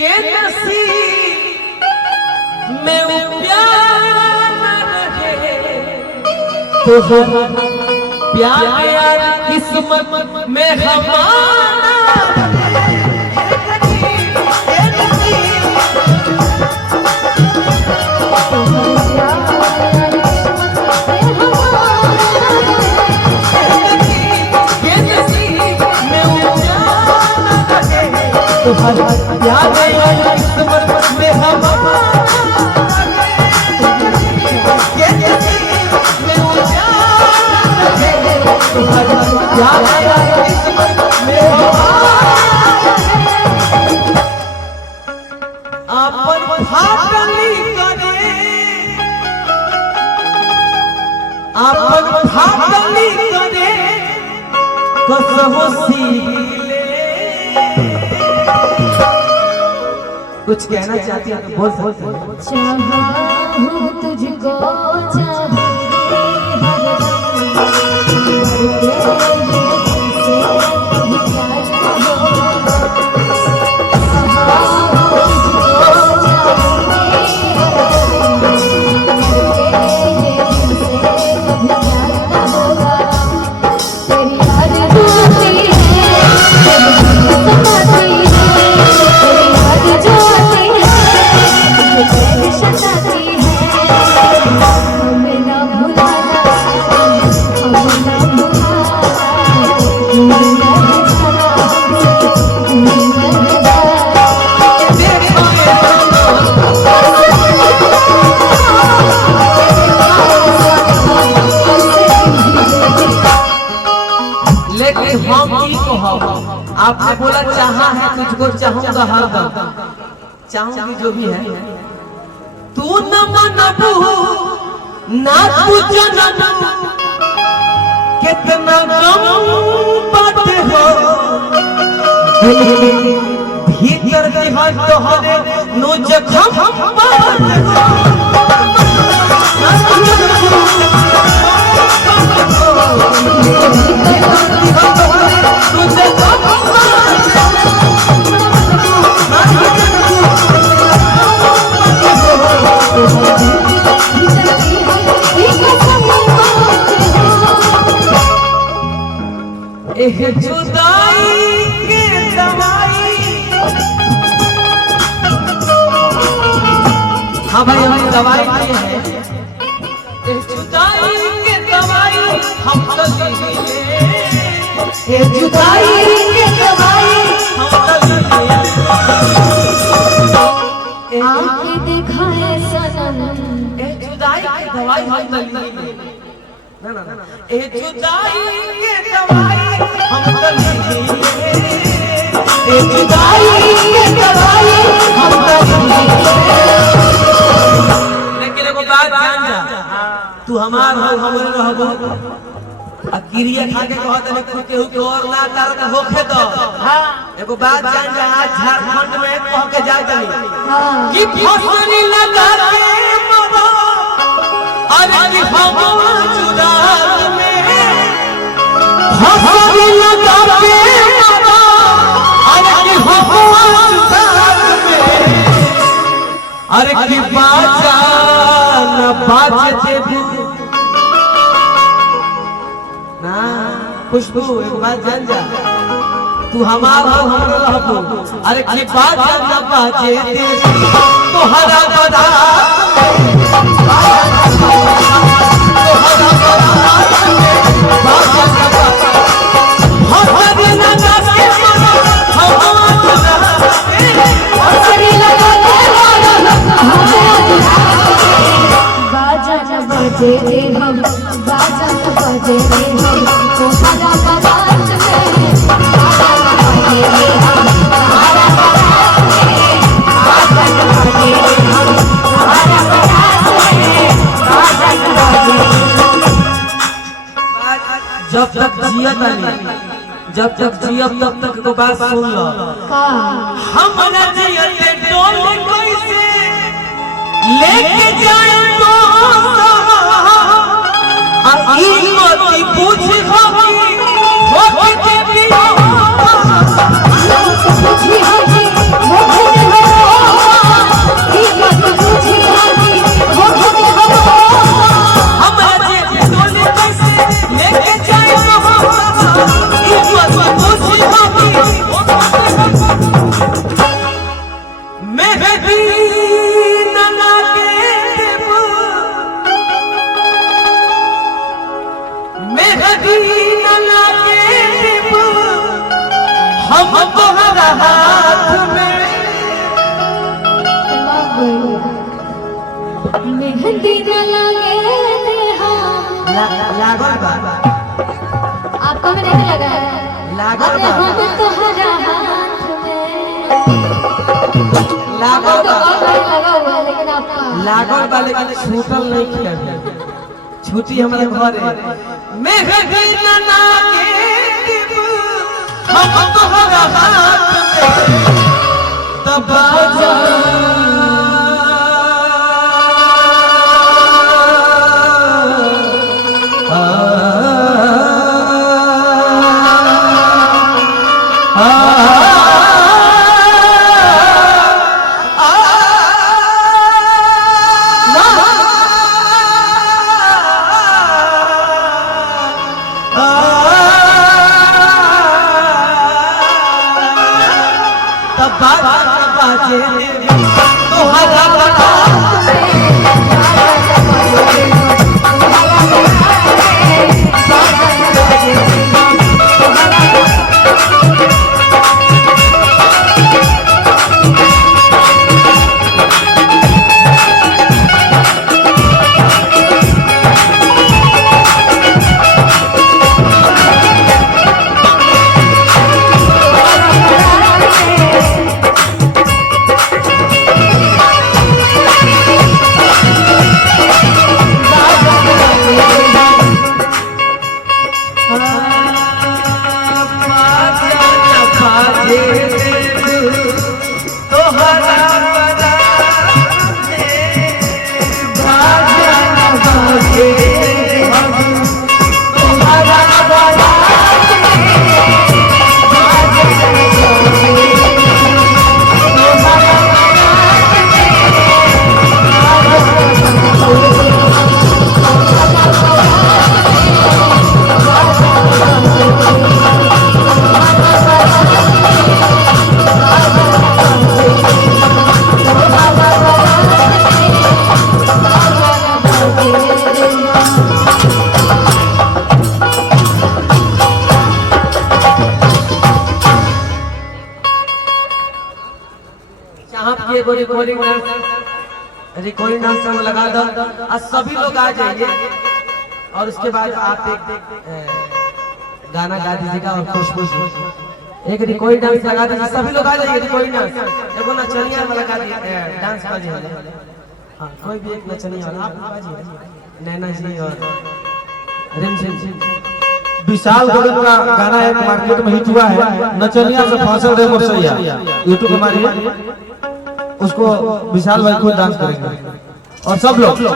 के नसीब में वो प्यार रहे तो प्यार किस्मत में हमारा याद किस्मत में हमारा अपन फाटली करे अपन फाटली करे कसमो सीले कुछ कहना चाहती है तो बोल चाहा हूँ तुझको आपने बोला चाहा है तुझको चाहूंगा हरदम चाहूंगी जो भी है तू न मनबू ना तू जनबू कितना गम बाटे हो भीतर दिहर तोहरे नो जखम बाटे हो जुदाई के दवाई हाँ भाई हमें दवाई नहीं है जुदाई के दवाई हम तो ये जुदाई के दवाई हम तो आंखें दिखाए सनम जुदाई की दवाई हम तो ए जुदाई के दवाई हम तो ए जुदाई के दवाई हम तो लेकिन एगो बात जान जा तू हमार हो हमरे रहबो अकिरिया खा के कहत है कि केहू के और ना तार का होखे तो हां एगो बात जान जा आज झारखंड में कह के जा चली कि फसरी लगा के मरो अरे कि हम जुदा में फसरी लगा के मरो अरे कि हम जुदा में अरे कि बाजा न बाजे देबू ना खुशबू एक बात जान जा तू हमार हो हमरो रहबो अरे की बात न बाजे दे तोहरा बदा बजे हम बाजा बजे हम तोहरा बारात में बाजा बजे हम तोहरा बारात में बाजा बजे हम तोहरा बारात में बाजा बजे जब तक जियत नहीं जब तक जियब तब तक तो बात सुन लो हमरा जियते डोल कैसे लेके जाए तो मोती पूछ होगी होगी के भी पूछी होगी लागल अरे बा हम तुम्हारा हाथ में लागल तो बा लगा हुआ है लेकिन आपका लागल बा लेकिन छूटल नहीं किया छुट्टी हमारे घरे मेहदी नना के दिल हम तोहरा हाथ में तब बाजा बाजे तोहरा रिकॉर्डिंग डांस में लगा दो और सभी लोग आ जाइए और उसके बाद आप एक गाना गा दीजिएगा और खुश खुश एक रिकॉर्डिंग डांस लगा दीजिए सभी लोग आ जाइए रिकॉर्डिंग डांस एगो नचनिया वाला गा दीजिए डांस कर दीजिए हाँ कोई भी एक नचनिया वाला आप गाइए नैना जी और रिमझिम विशाल गगन का गाना एक मार्केट में हिट हुआ है नचनिया से फांसल रे मोरसैया यूट्यूब हमारे उसको विशाल भाई खुद डांस करेंगे और सब लोग